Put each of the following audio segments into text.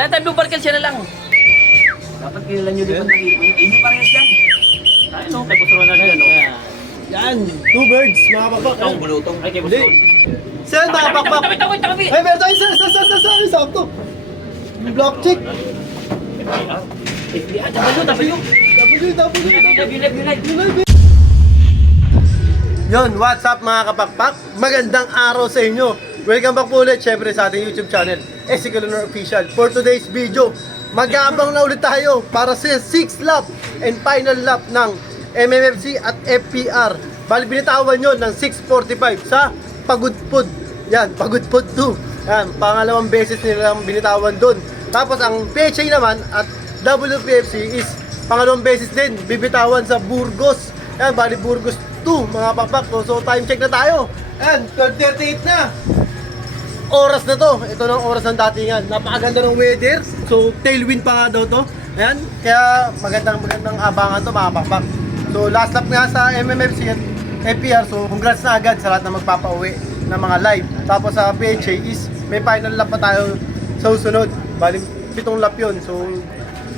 Wala tayong blue barkel, siya na lang. Dapat kailan nyo lipat ng ibon. Inyo parehas yan. Ay, no, kay Boss Ronald yan, no? Yan, 2 birds, mga pakpak. Itong bulutong. Ay, kay Boss Hindi. Ronald. Saan, mga pakpak? Tabi! Ay, meron tayo sa sakto. Block check. FBI, W. Yun, what's up mga kapakpak? Magandang araw sa inyo. Welcome back po ulit, syempre sa ating YouTube channel, Esicalunor Official. For today's video, mag-aabang na ulit tayo para sa 6th lap and final lap ng MMFC at FPR. Bali, binitawan yun ng 6:45 sa Pagudpud. Yan, Pagudpud 2. Yan, pangalawang beses nilang binitawan doon. Tapos ang PHA naman at WPFC is pangalawang beses din bibitawan sa Burgos. Yan, bali Burgos 2 mga pakpak. So time check na tayo. Yan, 12:38 na. Oras na to. Ito na ang oras ng datingan. Napakaganda ng weather. So tailwind pa nga daw to. Ayan, kaya magandang abangan to mga pakpak. So last lap nga sa MMFC at FPR. So congrats na agad sa lahat na magpapauwi ng mga live. Tapos sa PHA is may final lap pa tayo sa susunod. Bali 7 lap yun. So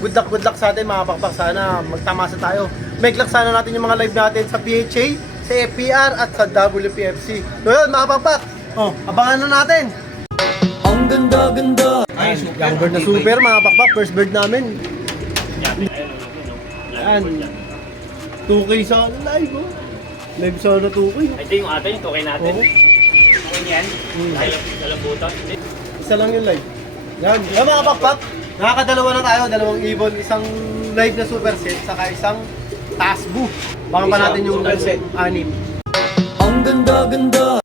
good luck sa atin mga pakpak. Sana magtamasa tayo. Make luck sana natin yung mga live natin sa PHA, sa FPR at sa WPFC. So yun mga pakpak. Oh, abangan na natin. Ang ganda-ganda. Ay, young bird na super mga pakpak. First bird namin. Yan. 2K sa live oh. Live sa 2K. Ito yung atin, yung tukay natin. Oo. Ano yan? Dalabutan. Isa lang yung live. Yan. Yan mga pakpak. Nakakadalawa na tayo. Dalawang ibon. Isang live na super set. Saka isang tasbu. Baka pa natin yung anim. Ang ganda-ganda.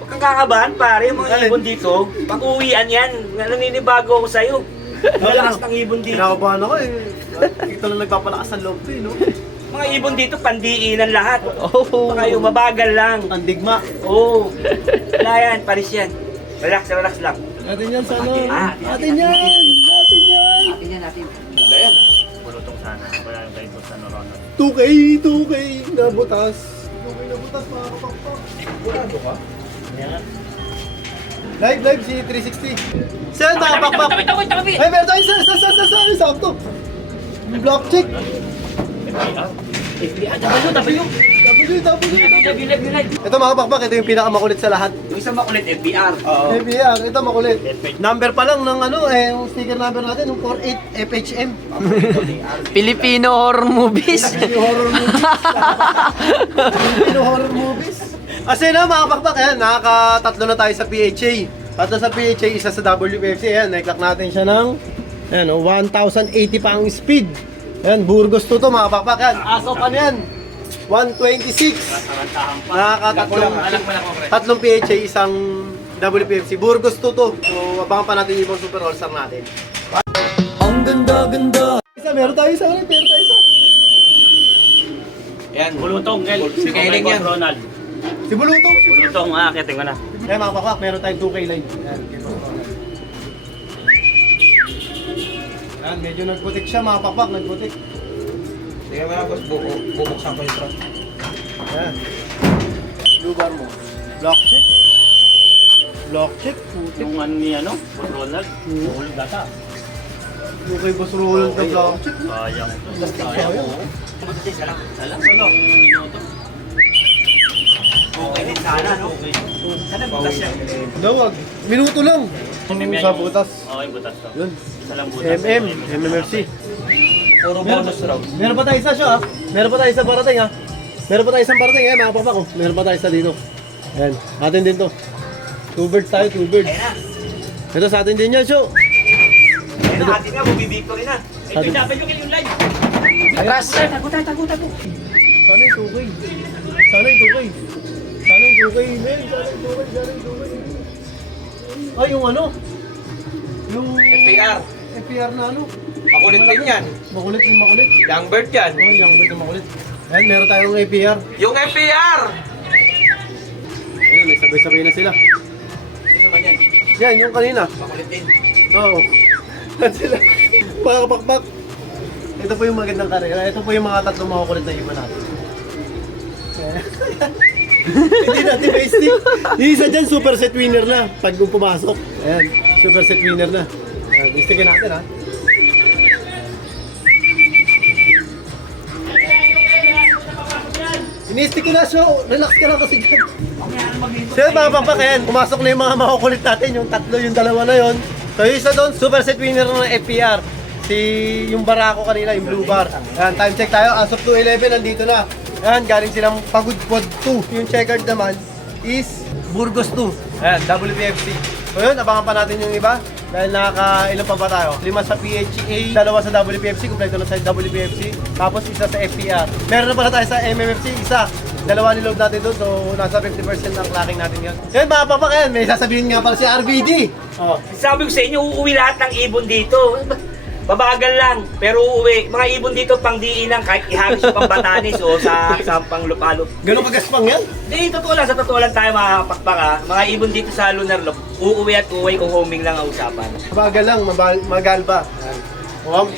Huwag kang kakabahan pare, yung mga ibon dito. Pag uwian yan, naninibago ako sa'yo. Malakas ng ibon dito. Kinakabahan ako eh. Ito lang nagpapalakas ng loob ko eh, no? Mga ibon dito, pandiinan lahat. Baka yung mabagal lang. Ang digma. Oo. Wala yan, paris yan. Relax lang. Atin yan sana. Atin Atin yan. Atin yan. Tingnan natin. Ganda yan. Bulutong sana. Wala yung tayo sa Ronald. 2K nabutas. 2K nabutas mga kapakpak. Wala ka? Yan. Live si 360. Saan mga pakpak? Tabi! Ay, meron tayo sa sakto. Block check. FBI, W. Ito mga pakpak, ito yung pinakamakulit sa lahat. Yung isang makulit, FBR. FBR, ito makulit. Number pa lang ng yung sticker number natin, yung 48 FHM. Filipino horror movies. Filipino horror movies. Kasi na mga pakpak, ayan, nakakatatlo na tayo sa PHA. Tatlo sa PHA, isa sa WPFC. Ayan, naiklock natin siya ng 1,080 pa ang speed. Ayan, Burgos to mga pakpak. Ayan, as of ano yan? 126. Tatlong PHA, isang WPFC. Burgos to. So, abangan pa natin yung ibang super all-star natin. Ang ganda-ganda. Meron tayo isa. Yan, bulutong, Gel. Si Kailing yan. Ronald. Si Bulutong. Bulutong, akitin ko na. Ayan mga pakpak, meron tayong 2K line. Ayan, Ayan, medyo nagputik siya mga pakpak, nagputik. Sige mo na, boss. Bubuksan ko yung truck. Ayan. Lugar mo. Block check. Putik. Yung ano ni Boss Ronald. Bulog data. Yung kay Boss Roland na block check. Sayang. Sayang. Salang. Minuto. Okay din sana, no? Sana butas yan. Dawag. Minuto lang. Sa butas. Okay, butas to. Yun. Isa lang butas. MMFC. Puro bonus raw. Meron pa tayo isa siya Meron pa tayo isa parating Meron pa tayo isang parating mga pakpak ko. Meron pa tayo isa dito. Ayan. Atin din to. 2 birds tayo, 2 birds. Ayan na. Ito sa atin din yan, Sho. Ayan na, atin nga, bumibictory na. Ito yung dapat yung live. Atras. Tago. Sana yung 2K. Sana yung 2K. Men. Sana yung 2K. Ay, yung ano? Yung FPR. FPR na ano? Makulit din yan. Makulit. Young bird yan. Oh, yung bird na makulit. Ayan, meron tayong FPR. Yung FPR! Ayun, may sabay-sabay na sila. Sino man yan? Yan, yung kanina. Makulit din. Oo. Yan sila. Mga kapakpak. Ito po yung magandang karera. Ito po yung mga tatlong makukulit na iba natin. Hindi natin may stick. Yung isa dyan, super set winner na. Pag pumasok. Ayan, super set winner na. Distikin natin ha. Ini-stick ko na, so relax ka lang kasi dyan. So yun mga pakpak, ayan, pumasok na yung mga makukulit natin, yung tatlo, yung dalawa na yun. So yung isa doon, super set winner ng FPR. Si yung Barako kanina, yung blue bar. Ayan, time check tayo, as of 2:11, nandito na. Ayan, galing silang Pagudpod 2. Yung checkered naman is Burgos 2. Ayan, WPFC. So yun, abangan pa natin yung iba. Dahil nakakailan pa ba tayo? 5 sa PHA, 2 sa WPFC, kumpleto na sa WPFC, tapos isa sa FPR. Meron na pala tayo sa MMFC, isa. 2 niload natin doon, so nasa 50% ang clocking natin yun. Yan mga papak, yan, may sasabihin nga pala si RBD. Oh. Sabi ko sa inyo, uuwi lahat ng ibon dito. Babagal lang, pero uuwi. Mga ibon dito pang diin lang, kahit ihagis yung pang Batanes o sa pang Lupalop. Ganun kagaspang yan? Di, totoo lang, sa totoo lang tayo mga pakpak ha. Mga ibon dito sa Lunar Loop, uuwi at uuwi kung homing lang ang usapan. Mabagal lang, magal pa.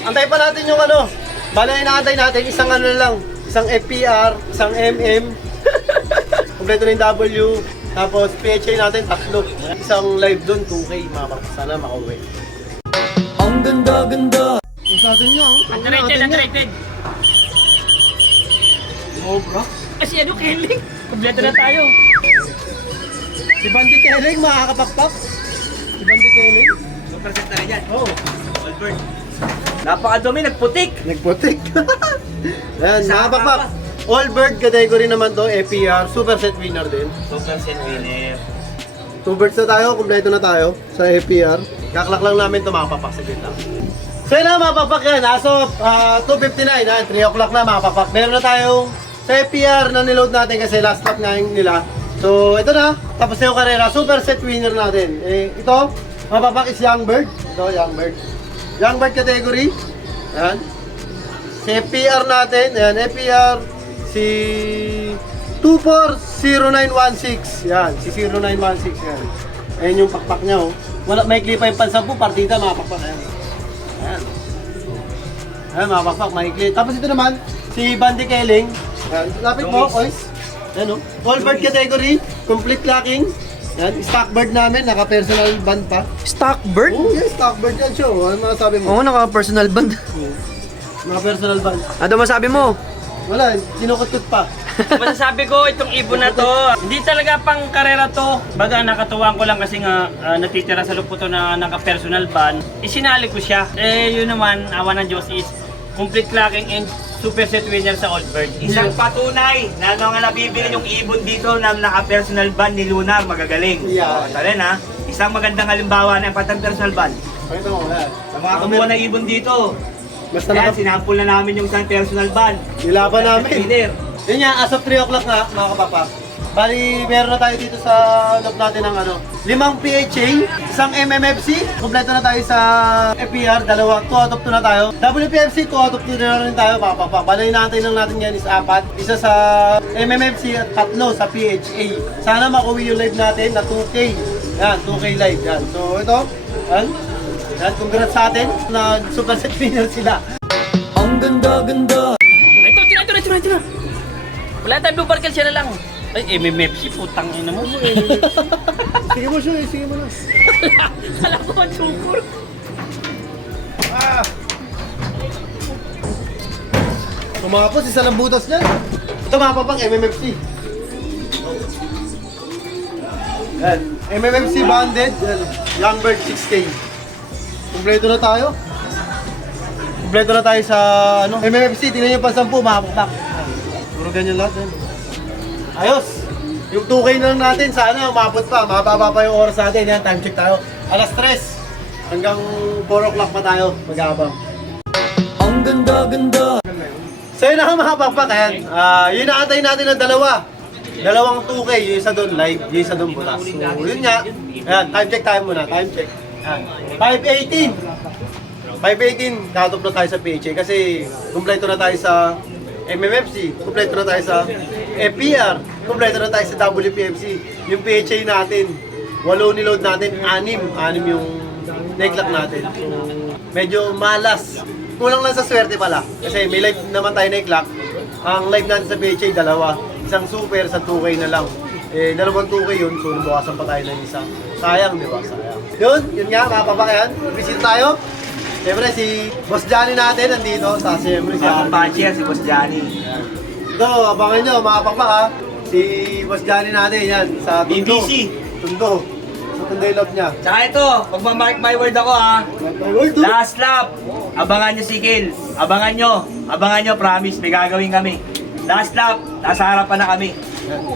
Antay pa natin yung ano, bala inaantay natin, isang ano lang, isang FPR, isang MM, kompleto na yung W, tapos PHA natin, 3. Isang live doon, 2K, sana makauwi. Ang ganda-ganda! Kung sa atin nyo, Underrated. Oh bro. Kasi ano, Kelly? Kompleto na tayo. Si Bandy Keleng, makakapakpak. Si Bandy Keleng. Super set na rin yan. Oh. Albert. Napakadumi, nagputik. Nagputik. Ayan, nakapakpak. All bird category naman to, FPR, super set winner din. Super set winner. 2 birds na tayo, kumpleto na tayo sa FPR. Kaklak lang namin ito, makapapak sa gitna. So yun na, mapapak yan. As of 2:59, 3 o'clock na mapapak. Meron na tayong sa FPR na niload natin kasi last stop nga yung nila. So ito na, tapos na yung karera. Super set winner natin. Ito, mapapak is Young Bird. Ito, Young Bird. Young Bird category. Ayan. Sa FPR natin, ayan, FPR si 240916. Yan, si 0916 yan. Ayan yung pakpak niya oh. Wala, may klipa yung pansampu, partida, mga pakpak. Ayan. Ayan. Ayan, mga pakpak, maikli. Tapos ito naman, si Bandy Keleng. Ayan, lapit mo, boys. Ayan oh. All bird category, complete locking. Ayan, stock bird namin, naka-personal band pa. Stock bird? Oo, yeah, stock bird yan, show. Ano masasabi mo? Oo, naka-personal band. Naka-personal band. Ano masabi mo? Wala, kinukut-kut pa. Masasabi ko, itong ibon na to, hindi talaga pang karera to. Baga, nakatuwang ko lang kasi nga natitira sa lupo to na naka-personal ban. Isinali ko siya. Yun naman, awa ng Diyos is complete clocking and super set winner sa Old Bird. Isang patunay na nga nabibili yung ibon dito na naka-personal band ni Lunar, magagaling. Yeah. Talen ha, isang magandang halimbawa na patang personal band. Pakita mo, wala. Sa mga kumuha ng ibon dito, Basta kaya naka... sinampul na namin yung isang personal band. Nilaban namin. Winner. Yun nga, as of 3 o'clock nga, mga kapapak. Bali, meron na tayo dito sa loob natin ng 5 PHA, isang MMFC, kompleto na tayo sa FPR, 2 out of 2 na tayo. WPFC, 2 out of 2 na rin tayo, mga kapapak. Bali, inaantay lang natin yan is 4, isa sa MMFC at 3 sa PHA. Sana makuwi yung live natin na 2K. Yan, 2K live. Yan. So, ito, yan. Yan, congrats sa atin na super set winner sila. Ang ganda-ganda! Ito na. Wala tayong blue barkel, siya na lang. Ay, MMFC, putang ina mo. Sige mo, Shuy. Sige mo na. Kala ko ang sukur. Ah! Tumapos, isa lang butas niyan. Ito mga papang MMFC. Yan. MMFC banded. Yan. Young Bird 6K. Kompleto na tayo. Kompleto na tayo sa ano, MMFC. Tingnan nyo pa 10 mga papang. Puro ganyan lahat. Yan. Ayos! Yung 2K na lang natin, sana umabot pa. Mababa pa yung oras natin. Yan, time check tayo. Alas 3 hanggang 4 o'clock pa tayo mag-aabang. Ang ganda-ganda! So yun na mga pakpak, ayan. Yun naantay natin ng dalawang 2K, yung isa doon live, yung isa doon butas. So yun nga, ayan, time check tayo muna, time check. Ayan. 5:18, nakatop na tayo sa PHA kasi kumpleto na tayo sa MMFC, kumpleto na tayo sa FPR, kumpleto na tayo sa WPFC. Yung PHA natin, 8 niload natin, 6 yung neglect natin. So, medyo malas. Kulang lang sa swerte pala. Kasi may live naman tayo neglect. Ang live natin sa PHA, 2. Isang super sa 2K na lang. Eh, dalawang 2K yun, so nabukasan pa tayo ng isa. Sayang, di ba? Sayang. Yun nga, mga kapakayan. Visit tayo. Siyempre, si Boss Johnny natin nandito. Sa siyempre, si Ang patcher, si Boss Johnny. Ito, abangan nyo, mga kapak ha. Si Boss Johnny natin, yan. Sa Tundo. BBC. Tundo. Sa Tundo yung love niya. Tsaka ito, magmamark my word ako ha. Last lap, abangan nyo si Gil. Abangan nyo, promise, may gagawin kami. Last lap, nasa harapan na kami.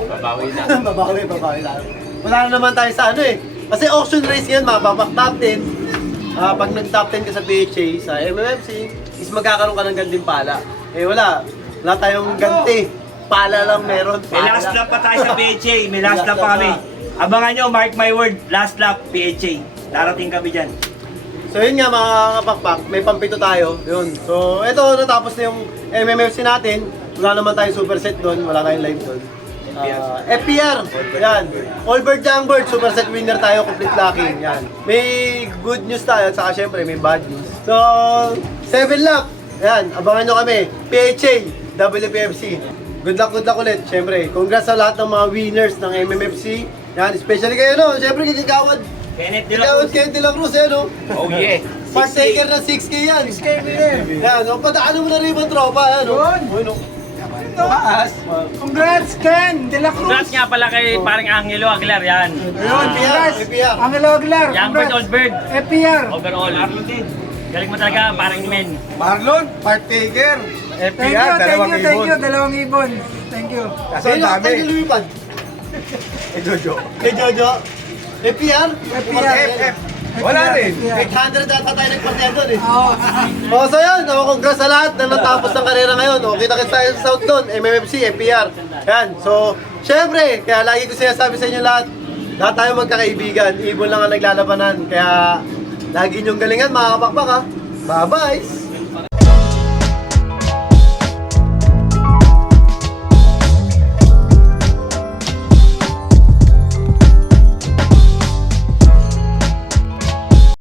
Babawi lang. Wala na naman tayo sa ano eh. Kasi auction race yan, mga papak top 10. Pag nag-top 10 ka sa PHA, sa MMFC, is magkakaroon ka ng gantimpala. Eh wala tayong ganti. Pala lang meron. May last lap pa tayo sa PHA, may last lap pa kami. Abangan nyo, mark my word, last lap, PHA. Darating kami dyan. So yun nga mga kapakpak, may pampito tayo. Yun. So ito, natapos na yung MMFC natin. Wala naman tayong superset doon, wala tayong live doon. FPR, yan. Allbird Jungbird, superset winner tayo, complete locking, yan. May good news tayo, at saka syempre may bad news. So, 7 lap, yan, abangan nyo kami. PHA, WPFC. Good luck ulit, syempre. Congrats sa lahat ng mga winners ng MMFC. Yan, especially kayo, no? Syempre, kikigawad. Kenneth De La Kikigawad Cruz. kayo De La Cruz, eh, no? Oh yeah. Partaker ng 6K yan. 6K winner. Yan, no? Padaanan mo na rin ibang tropa, ano? Ano? Congrats, Ken De La Cruz! Congrats nga pala kay parang Angelo Aguilar yan. Ayun, FPR. Angelo Aguilar! Young Bird, Old Bird. FPR! Overall. Galing mo talaga, parang men. Marlon, partaker. Thank you, dalawang ibon. Thank you. Kasi ang dami. Sino lumipad? Eh, Jojo. Kay Jojo. FPR? FPR. Wala rin. 800 ata tayo nagpartaya doon eh. Oo. So yun, congrats sa lahat na natapos ng karera ngayon. Kita tayo sa South doon, MMFC, FPR. Yan, so, syempre, kaya lagi ko sinasabi sa inyo lahat tayo magkakaibigan. Ibon lang ang naglalabanan. Kaya, lagi niyong galingan mga kapakpak ha. Bye-bye!